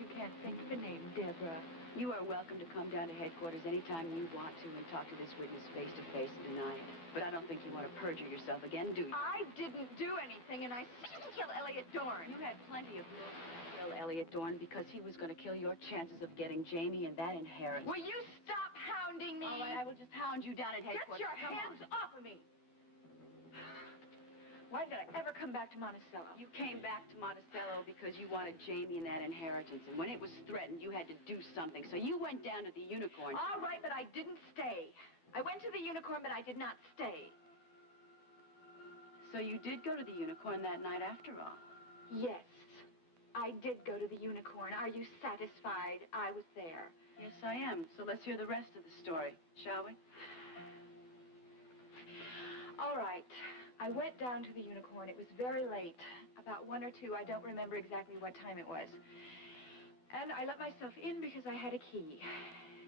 you can't think of a name, Deborah. You are welcome to come down to headquarters anytime you want to and talk to this witness face to face and deny it. But I don't think you want to perjure yourself again, do you? I didn't do anything, and I didn't kill Elliot Dorn. You had plenty of room to kill Elliot Dorn because he was going to kill your chances of getting Jamie and that inheritance. Will you stop hounding me? All right, I will just hound you down at headquarters. Get your hands off of me! Why did I ever come back to Monticello? You came back to Monticello because you wanted Jamie and that inheritance. And when it was threatened, you had to do something. So you went down to the Unicorn. All right, but I didn't stay. I went to the Unicorn, but I did not stay. So you did go to the Unicorn that night after all? Yes, I did go to the Unicorn. Are you satisfied I was there? Yes, I am. So let's hear the rest of the story, shall we? All right. I went down to the Unicorn. It was very late, about 1 or 2. I don't remember exactly what time it was. And I let myself in because I had a key.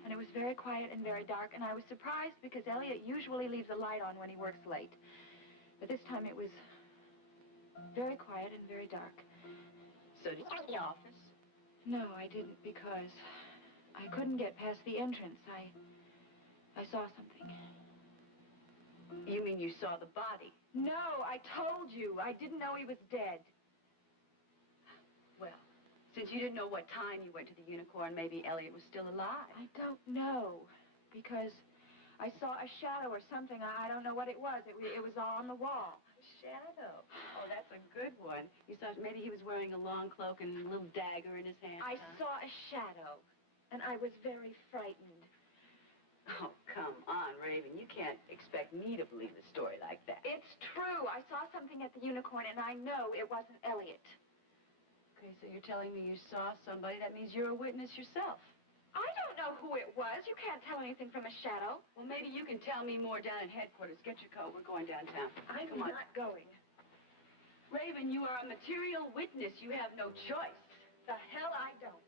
And it was very quiet and very dark, and I was surprised because Elliot usually leaves a light on when he works late. But this time it was very quiet and very dark. So did you go to the office? No, I didn't because I couldn't get past the entrance. I saw something. You mean you saw the body? No, I told you. I didn't know he was dead. Well, since you didn't know what time you went to the Unicorn, maybe Elliot was still alive. I don't know, because I saw a shadow or something. I don't know what it was. It was on the wall. A shadow? Oh, that's a good one. You saw maybe he was wearing a long cloak and a little dagger in his hand. I saw a shadow, and I was very frightened. Oh, come on, Raven. You can't expect me to believe a story like that. It's true. I saw something at the Unicorn, and I know it wasn't Elliot. Okay, so you're telling me you saw somebody. That means you're a witness yourself. I don't know who it was. You can't tell anything from a shadow. Well, maybe you can tell me more down at headquarters. Get your coat. We're going downtown. I'm not going. Raven, you are a material witness. You have no choice. The hell I don't.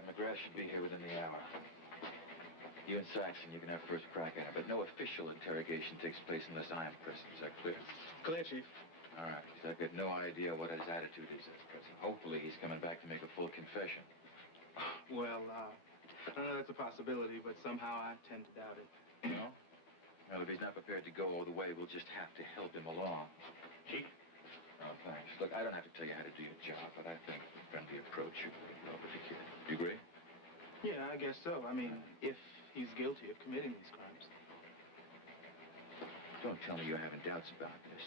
McGrath should be here within the hour. You and Saxon, you can have first crack at him, but no official interrogation takes place unless I am present. Is that clear? Clear, Chief. All right. I've got no idea what his attitude is at present. Hopefully he's coming back to make a full confession. Well, I don't know that's a possibility, but somehow I tend to doubt it. No? Well, if he's not prepared to go all the way, we'll just have to help him along. Chief? Oh, thanks. Look, I don't have to tell you how to do your job, but I think the friendly approach you will help with the kid. Do you agree? Yeah, I guess so. I mean, if he's guilty of committing these crimes. Don't tell me you're having doubts about this.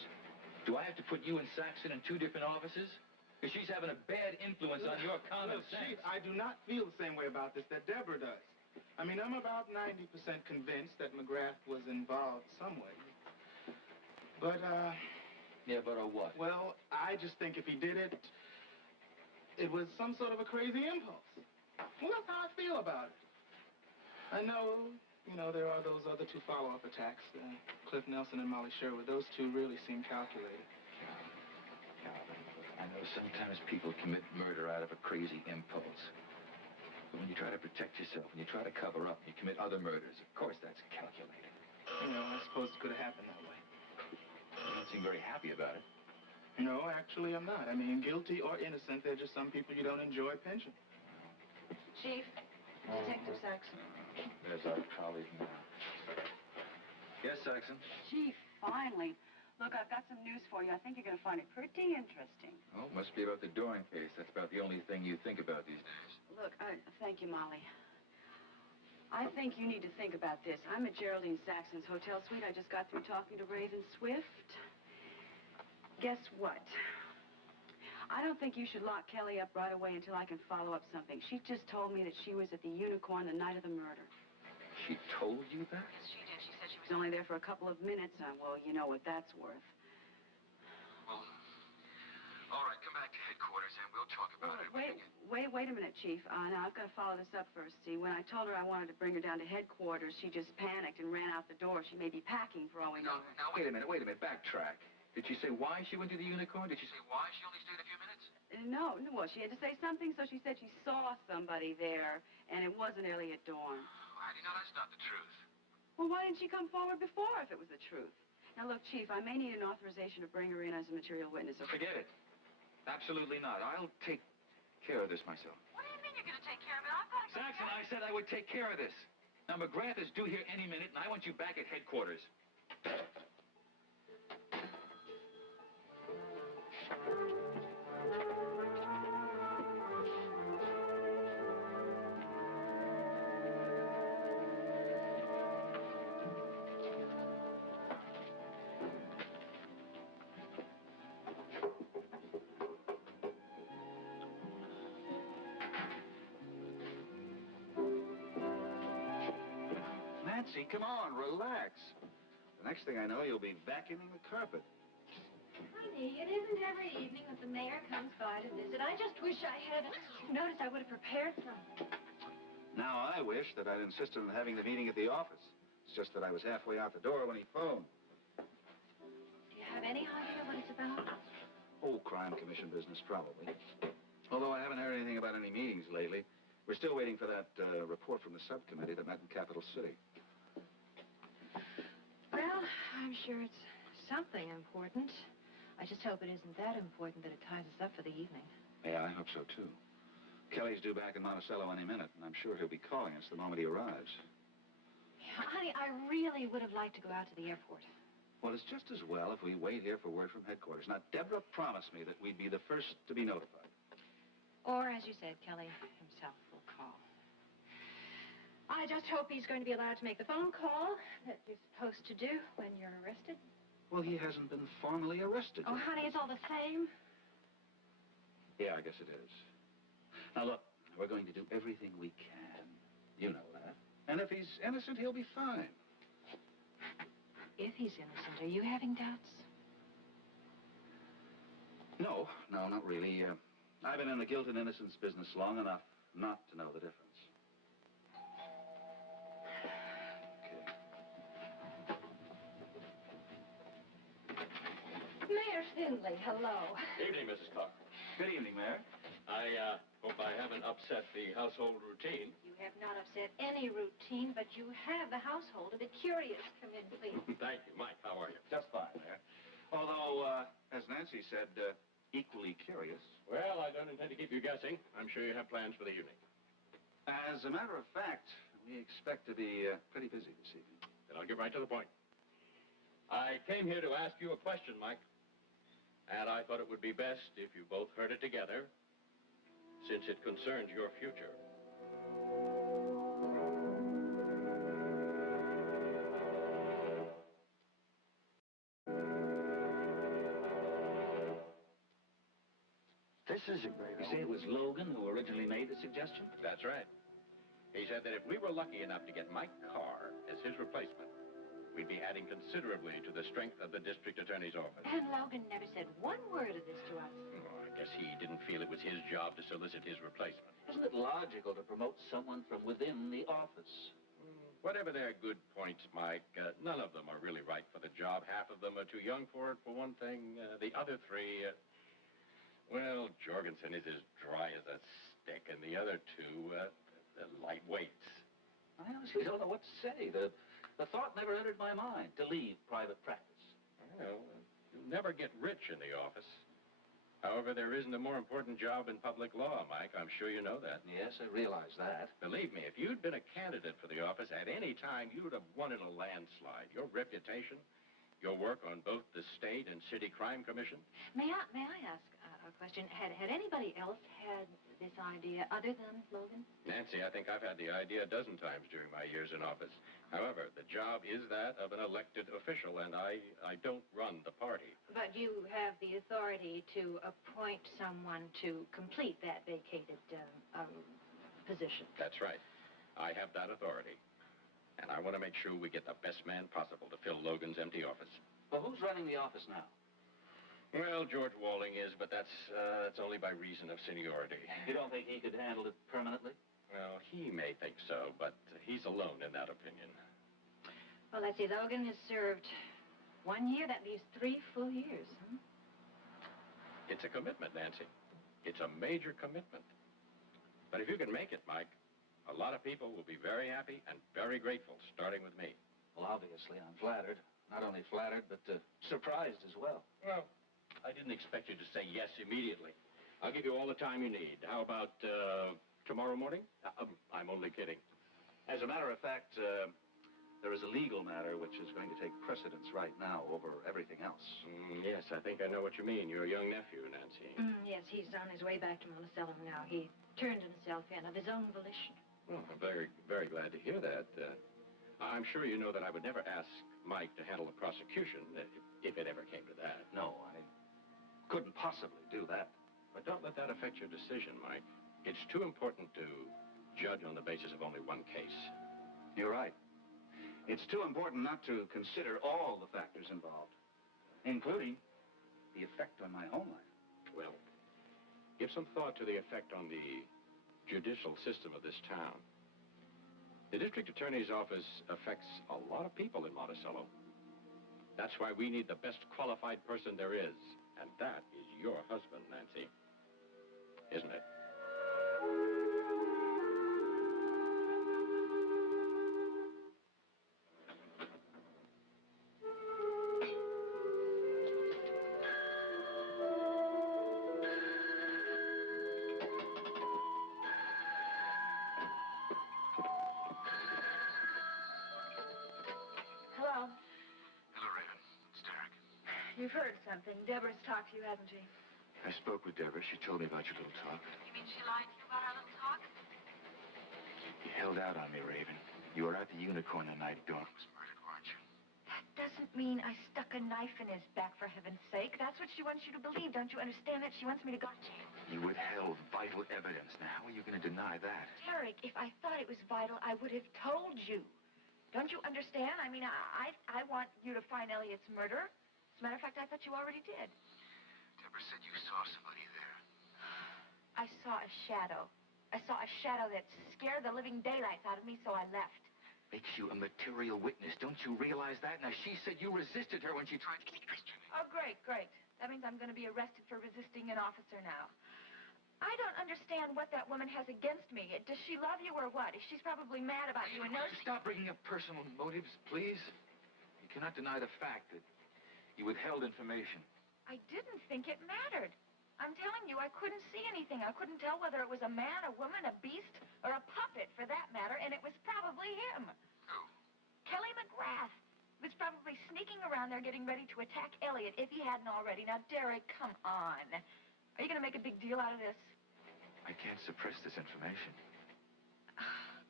Do I have to put you and Saxon in 2 different offices? Because she's having a bad influence on your common sense. Chief, I do not feel the same way about this that Deborah does. I mean, I'm about 90% convinced that McGrath was involved some way. But, Yeah, but what? well, I just think if he did it, it was some sort of a crazy impulse. Well, that's how I feel about it. I know, you know, there are those other 2 follow-up attacks, Cliff Nelson and Molly Sherwood. Those 2 really seem calculated. Calvin, I know sometimes people commit murder out of a crazy impulse. But when you try to protect yourself, when you try to cover up, you commit other murders, of course that's calculated. You know, I suppose it could have happened that way. You don't seem very happy about it. No, actually, I'm not. I mean, guilty or innocent, they're just some people you don't enjoy pinching. Chief, Detective Saxon. There's our colleague now. Yes, Saxon? Chief, finally. Look, I've got some news for you. I think you're going to find it pretty interesting. Oh, must be about the Doran case. That's about the only thing you think about these days. Look, thank you, Molly. I think you need to think about this. I'm at Geraldine Saxon's hotel suite. I just got through talking to Raven Swift. Guess what? I don't think you should lock Kelly up right away until I can follow up something. She just told me that she was at the Unicorn the night of the murder. She told you that? Yes, she did. She said she was only there for a couple of minutes. Well, you know what that's worth. Well, all right, come back to headquarters and we'll talk about it. Wait a minute, Chief. Now, I've got to follow this up first. See, when I told her I wanted to bring her down to headquarters, she just panicked and ran out the door. She may be packing for all we know. Now, wait a minute. Backtrack. Did she say why she went to the Unicorn? Did she say why she only stayed a few minutes? No. Well, she had to say something, so she said she saw somebody there, and it wasn't Elliot Dorn. Heidi, now that's not the truth. Well, why didn't she come forward before if it was the truth? Now, look, Chief, I may need an authorization to bring her in as a material witness. Okay? Forget it. Absolutely not. I'll take care of this myself. What do you mean you're going to take care of it? I've got to go. Saxon, I said I would take care of this. Now, McGrath is due here any minute, and I want you back at headquarters. Nancy, come on, relax. The next thing I know, you'll be vacuuming the carpet. Honey, it isn't every evening that the mayor comes by to visit. I just wish I had noticed. I would have prepared some. Now, I wish that I'd insisted on having the meeting at the office. It's just that I was halfway out the door when he phoned. Do you have any idea what it's about? Old crime commission business, probably. Although I haven't heard anything about any meetings lately. We're still waiting for that report from the subcommittee that met in Capital City. Well, I'm sure it's something important. I just hope it isn't that important that it ties us up for the evening. Yeah, I hope so, too. Kelly's due back in Monticello any minute, and I'm sure he'll be calling us the moment he arrives. Yeah, honey, I really would have liked to go out to the airport. Well, it's just as well if we wait here for word from headquarters. Now, Deborah promised me that we'd be the first to be notified. Or, as you said, Kelly himself will call. I just hope he's going to be allowed to make the phone call that you're supposed to do when you're arrested. Well, he hasn't been formally arrested Oh, yet. honey, it's all the same. Yeah, I guess it is. Now, look, we're going to do everything we can. You know that. And if he's innocent, he'll be fine. If he's innocent, are you having doubts? No, not really. I've been in the guilt and innocence business long enough not to know the difference. Mayor Findlay, hello. Evening, Mrs. Clark. Good evening, Mayor. I hope I haven't upset the household routine. You have not upset any routine, but you have the household a bit curious. Come in, please. Thank you. Mike, how are you? Just fine, Mayor. Although, as Nancy said, equally curious. Well, I don't intend to keep you guessing. I'm sure you have plans for the evening. As a matter of fact, we expect to be pretty busy this evening. Then I'll get right to the point. I came here to ask you a question, Mike. And I thought it would be best if you both heard it together, since it concerns your future. This is a great You say it was Logan who originally made the suggestion? That's right. He said that if we were lucky enough to get Mike Carr as his replacement, we'd be adding considerably to the strength of the district attorney's office. And Logan never said one word of this to us. Oh, I guess he didn't feel it was his job to solicit his replacement. Isn't it logical to promote someone from within the office? Whatever their good points, Mike, none of them are really right for the job. Half of them are too young for it, for one thing. The other three, well, Jorgensen is as dry as a stick, and the other two, they're lightweights. I honestly don't know what to say. The thought never entered my mind to leave private practice. Well, you'll never get rich in the office. However, there isn't a more important job in public law, Mike. I'm sure you know that. Yes, I realize that. Believe me, if you'd been a candidate for the office at any time, you would have won in a landslide. Your reputation, your work on both the state and city crime commission. May I ask a question? Had anybody else had this idea other than Logan? Nancy, I think I've had the idea a dozen times during my years in office. However, the job is that of an elected official, and I don't run the party. But you have the authority to appoint someone to complete that vacated position. That's right. I have that authority. And I want to make sure we get the best man possible to fill Logan's empty office. Well, who's running the office now? Well, George Walling is, but that's only by reason of seniority. You don't think he could handle it permanently? Well, he may think so, but he's alone in that opinion. Well, let's see. Logan has served 1 year. That leaves 3 full years, huh? It's a commitment, Nancy. It's a major commitment. But if you can make it, Mike, a lot of people will be very happy and very grateful, starting with me. Well, obviously, I'm flattered. Not only flattered, but surprised as well. Well, I didn't expect you to say yes immediately. I'll give you all the time you need. How about tomorrow morning? I'm only kidding. As a matter of fact, there is a legal matter which is going to take precedence right now over everything else. Yes, I think I know what you mean. Your young nephew, Nancy. Yes, he's on his way back to Monticello now. He turned himself in of his own volition. Well, I'm very, very glad to hear that. I'm sure you know that I would never ask Mike to handle the prosecution if it ever came to that. No, I couldn't possibly do that. But don't let that affect your decision, Mike. It's too important to judge on the basis of only one case. You're right. It's too important not to consider all the factors involved, including the effect on my home life. Well, give some thought to the effect on the judicial system of this town. The district attorney's office affects a lot of people in Monticello. That's why we need the best qualified person there is. And that is your husband, Nancy. Isn't it? Hello. Hello, Raven. It's Derek. You've heard something. Deborah's talked to you, hasn't she? I spoke with Deborah. She told me about your little talk. You mean she lied to you about our little talk? You held out on me, Raven. You were at the Unicorn the night Dawn was murdered, weren't you? That doesn't mean I stuck a knife in his back, for heaven's sake. That's what she wants you to believe. Don't you understand that? She wants me to go to jail. You withheld vital evidence. Now, how are you going to deny that? Derek, if I thought it was vital, I would have told you. Don't you understand? I mean, I want you to find Elliot's murderer. As a matter of fact, I thought you already did. Deborah said you saw somebody there. I saw a shadow. I saw a shadow that scared the living daylights out of me, so I left. Makes you a material witness. Don't you realize that? Now, she said you resisted her when she tried to question me. Oh, great, great. That means I'm going to be arrested for resisting an officer now. I don't understand what that woman has against me. Does she love you or what? She's probably mad about you and knows... Stop bringing up personal motives, please. You cannot deny the fact that you withheld information. I didn't think it mattered. I'm telling you, I couldn't see anything. I couldn't tell whether it was a man, a woman, a beast, or a puppet, for that matter, and it was probably him. Who? Kelly McGrath. He was probably sneaking around there getting ready to attack Elliot if he hadn't already. Now, Derek, come on. Are you going to make a big deal out of this? I can't suppress this information.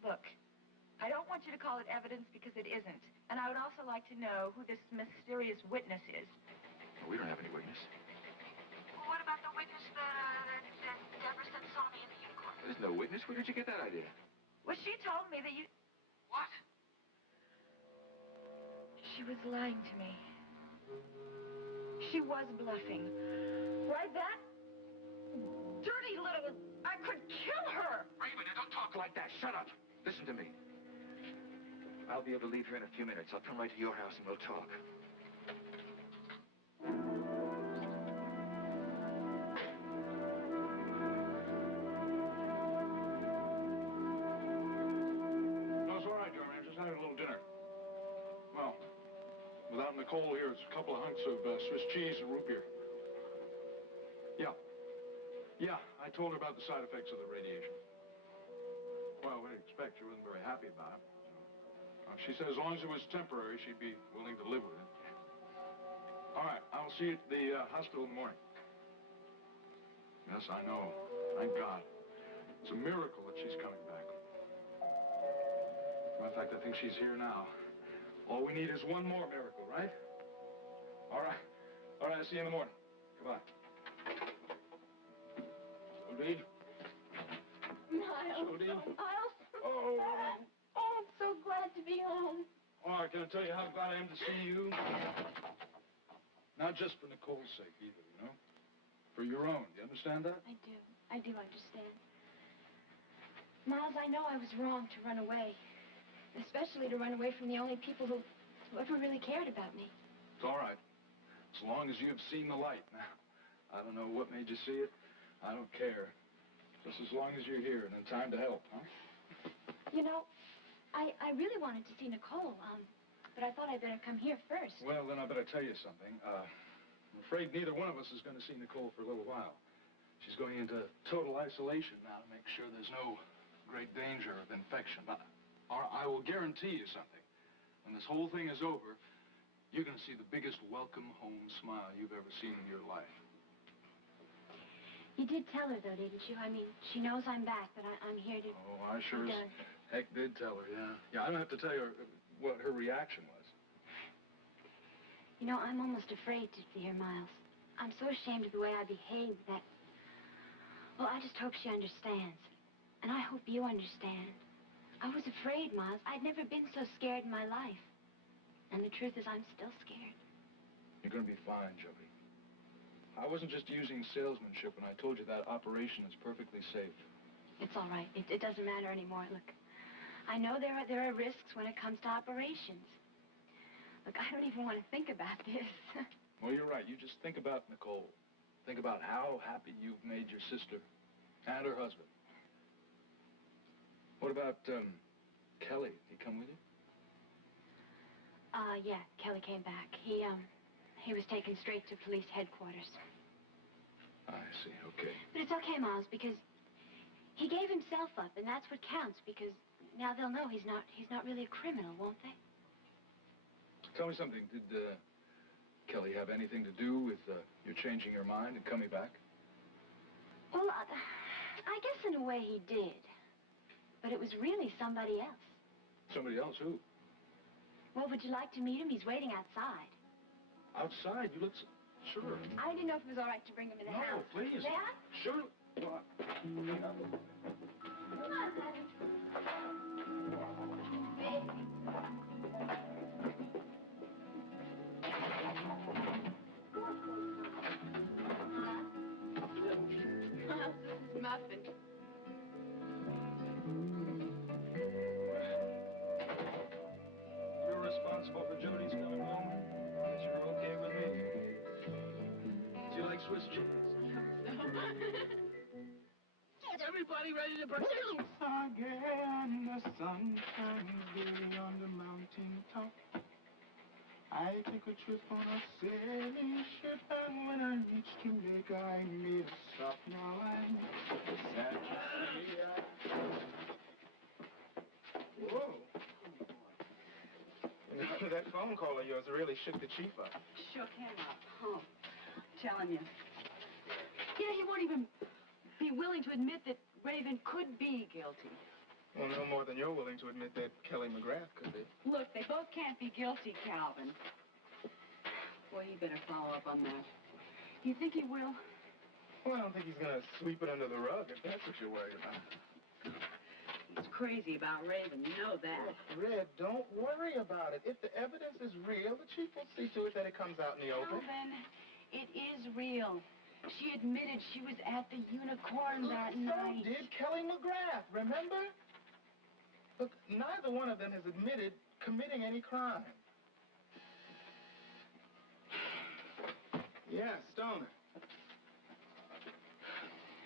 Look, I don't want you to call it evidence because it isn't. And I would also like to know who this mysterious witness is. Well, we don't have any witness. Well, what about the witness that Deborah said saw me in the Unicorn? There's no witness. Where did you get that idea? Well, she told me that you... What? She was lying to me. She was bluffing. Why, that dirty little... I could kill her! Raven, now don't talk like that. Shut up. Listen to me. I'll be able to leave here in a few minutes. I'll come right to your house and we'll talk. No, it's all right, Jeremy. I'm just having a little dinner. Well, without Nicole here, it's a couple of hunks of Swiss cheese and root beer. Yeah. told her about the side effects of the radiation. Well, what do you expect? She wasn't very happy about it. She said as long as it was temporary, she'd be willing to live with it. All right, I'll see you at the hospital in the morning. Yes, I know. Thank God. It's a miracle that she's coming back. Matter of fact, I think she's here now. All we need is one more miracle, right? All right. All right, I'll see you in the morning. Goodbye. Odie? Miles. Odie? Miles. Oh. Oh, I'm so glad to be home. All right, can I tell you how glad I am to see you? Not just for Nicole's sake either, you know? For your own. Do you understand that? I do. I do understand. Miles, I know I was wrong to run away. Especially to run away from the only people who ever really cared about me. It's all right. As long as you've seen the light. Now, I don't know what made you see it. I don't care. Just as long as you're here and in time to help, huh? You know, I really wanted to see Nicole, but I thought I'd better come here first. Well, then I better tell you something. I'm afraid neither one of us is going to see Nicole for a little while. She's going into total isolation now to make sure there's no great danger of infection. But I will guarantee you something. When this whole thing is over, you're going to see the biggest welcome home smile you've ever seen in your life. You did tell her, though, didn't you? I mean, she knows I'm back, but I'm here to... Oh, I sure as heck did tell her, yeah. Yeah, I don't have to tell you what her reaction was. You know, I'm almost afraid to see her, Miles. I'm so ashamed of the way I behaved that... Well, I just hope she understands. And I hope you understand. I was afraid, Miles. I'd never been so scared in my life. And the truth is, I'm still scared. You're going to be fine, Joey. I wasn't just using salesmanship when I told you that operation is perfectly safe. It's all right. It doesn't matter anymore. Look, I know there are risks when it comes to operations. Look, I don't even want to think about this. Well, you're right. You just think about Nicole. Think about how happy you've made your sister and her husband. What about, Kelly? Did he come with you? Yeah, Kelly came back. He was taken straight to police headquarters. I see, okay. But it's okay, Miles, because he gave himself up, and that's what counts, because now they'll know he's not really a criminal, won't they? Tell me something. Did, Kelly have anything to do with, your changing your mind and coming back? Well, I guess in a way he did. But it was really somebody else. Somebody else? Who? Well, would you like to meet him? He's waiting outside. Outside? You look... Sure. I didn't know if it was all right to bring him in the house. No, please. May I? Sure. Come on, honey. Miles, this is Muffin. You're responsible for Jody's coming home? Guess you're okay with me. Do you like Swiss cheese? Is everybody ready to burn? Again, the sun shines gay on the mountain top. I took a trip on a sailing ship, and when I reached the lake, I made a stop. Now I'm sad to say Whoa. You know, that phone call of yours really shook the chief up. Shook him up. Oh, I'm telling you. Yeah, he won't even be willing to admit that Raven could be guilty. Well, no more than you're willing to admit that Kelly McGrath could be. Look, they both can't be guilty, Calvin. Boy, you better follow up on that. You think he will? Well, I don't think he's going to sweep it under the rug, if that's what you're worried about. He's crazy about Raven, you know that. Red, don't worry about it. If the evidence is real, the chief will see to it that it comes out in the open. Calvin, it is real. She admitted she was at the Unicorn that night. So did Kelly McGrath, remember? Look, neither one of them has admitted committing any crime. Yeah, Stoner.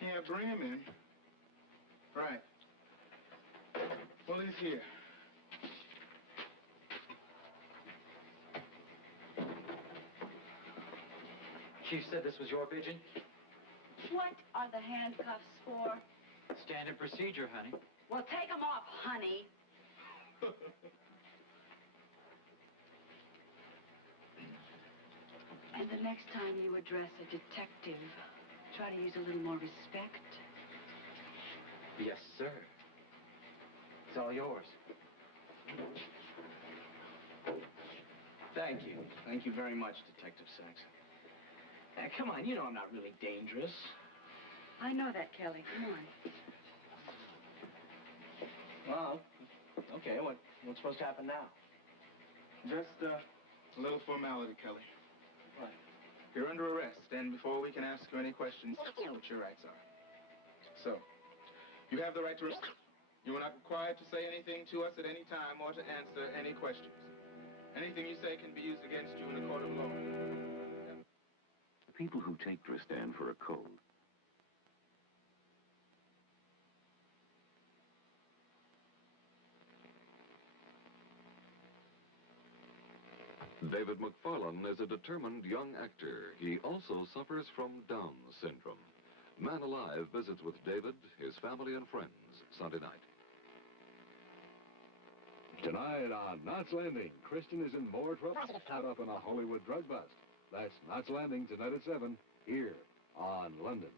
Yeah, bring him in. Right. Well, he's here. Chief said this was your pigeon? What are the handcuffs for? Standard procedure, honey. Well, take them off, honey. And the next time you address a detective, try to use a little more respect. Yes, sir. It's all yours. Thank you. Thank you very much, Detective Saxon. Come on, you know I'm not really dangerous. I know that, Kelly. Come on. Well, okay, what's supposed to happen now? Just a little formality, Kelly. What? You're under arrest, and before we can ask you any questions, what your rights are. So, you have the right to... You are not required to say anything to us at any time or to answer any questions. Anything you say can be used against you in a court of law. People who take Tristan for a cold. David McFarlane is a determined young actor. He also suffers from Down syndrome. Man Alive visits with David, his family, and friends Sunday night. Tonight on Knots Landing, Kristen is in more trouble caught up in a Hollywood drug bust. That's Knots Landing tonight at 7, here on London.